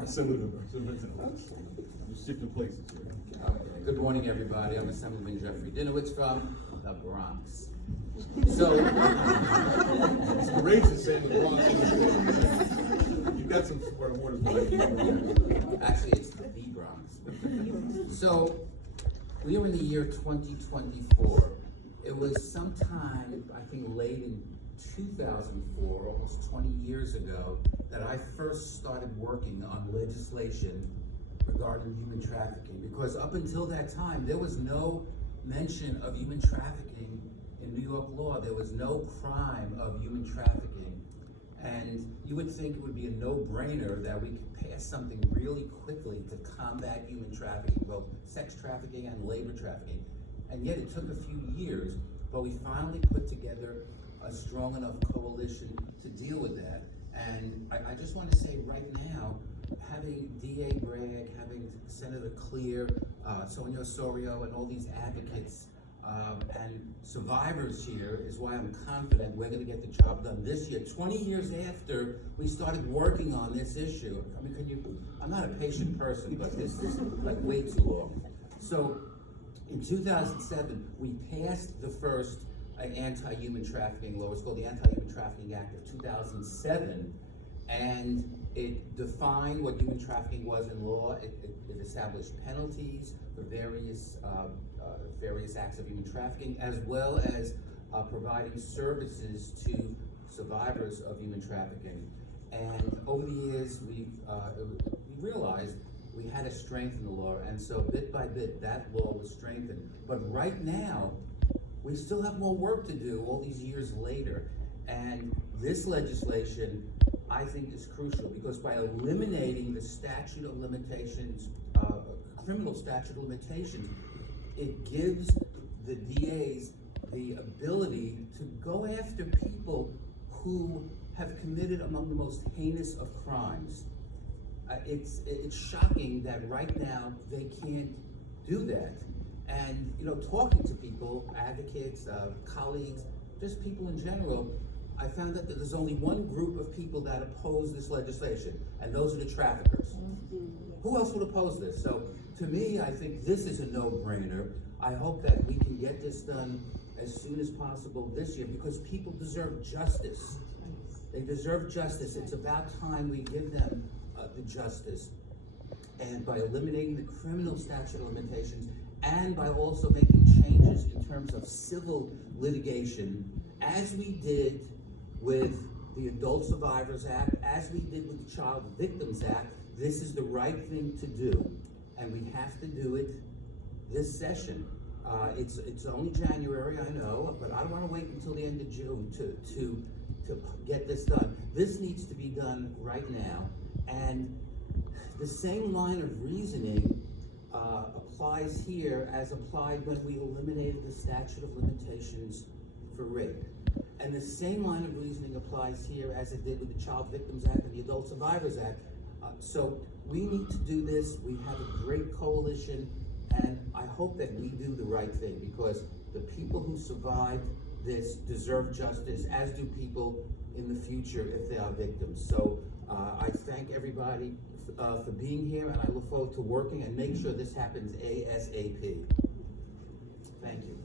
All right, Senator you shifting places here. Okay. Good morning, everybody. I'm Assemblyman Jeffrey Dinowitz from the Bronx. So, It's courageous saying the Bronx. You've got some swear words, but actually, it's the Bronx. So, we are in the year 2024. It was sometime, I think, late in 2004, almost 20 years ago, that I first started working on legislation regarding human trafficking, because up until that time, there was no mention of human trafficking in New York law. There was no crime of human trafficking. And you would think it would be a no-brainer that we could pass something really quickly to combat human trafficking, both sex trafficking and labor trafficking. And yet it took a few years, but we finally put together a strong enough coalition to deal with that. And I just want to say right now, having D.A. Bragg, having Senator Clear, Sonia Osorio, and all these advocates and survivors here is why I'm confident we're going to get the job done this year, 20 years after we started working on this issue. I mean, I'm not a patient person, but this is like way too long. So in 2007, we passed the first anti-human trafficking law. It's called the Anti-Human Trafficking Act of 2007, and it defined what human trafficking was in law. It established penalties for various acts of human trafficking, as well as providing services to survivors of human trafficking. And over the years, we realized we had to strengthen the law, and so bit by bit, that law was strengthened. But right now, we still have more work to do all these years later. And this legislation, I think, is crucial, because by eliminating the statute of limitations, criminal statute of limitations, it gives the DAs the ability to go after people who have committed among the most heinous of crimes. It's shocking that right now they can't do that. And, you know, talking to people, advocates, colleagues, just people in general, I found out that there's only one group of people that oppose this legislation, and those are the traffickers. Who else would oppose this? So, to me, I think this is a no-brainer. I hope that we can get this done as soon as possible this year, because people deserve justice. They deserve justice. It's about time we give them the justice. And by eliminating the criminal statute of limitations, and by also making changes in terms of civil litigation, as we did with the Adult Survivors Act, as we did with the Child Victims Act, this is the right thing to do, and we have to do it this session. It's only January, I know, but I don't want to wait until the end of June to get this done. This needs to be done right now, and the same line of reasoning applies here as applied when we eliminated the statute of limitations for rape. And the same line of reasoning applies here as it did with the Child Victims Act and the Adult Survivors Act. So we need to do this. We have a great coalition, and I hope that we do the right thing, because the people who survived this deserve justice, as do people in the future if they are victims. So I thank everybody for being here, and I look forward to working and make sure this happens ASAP. Thank you.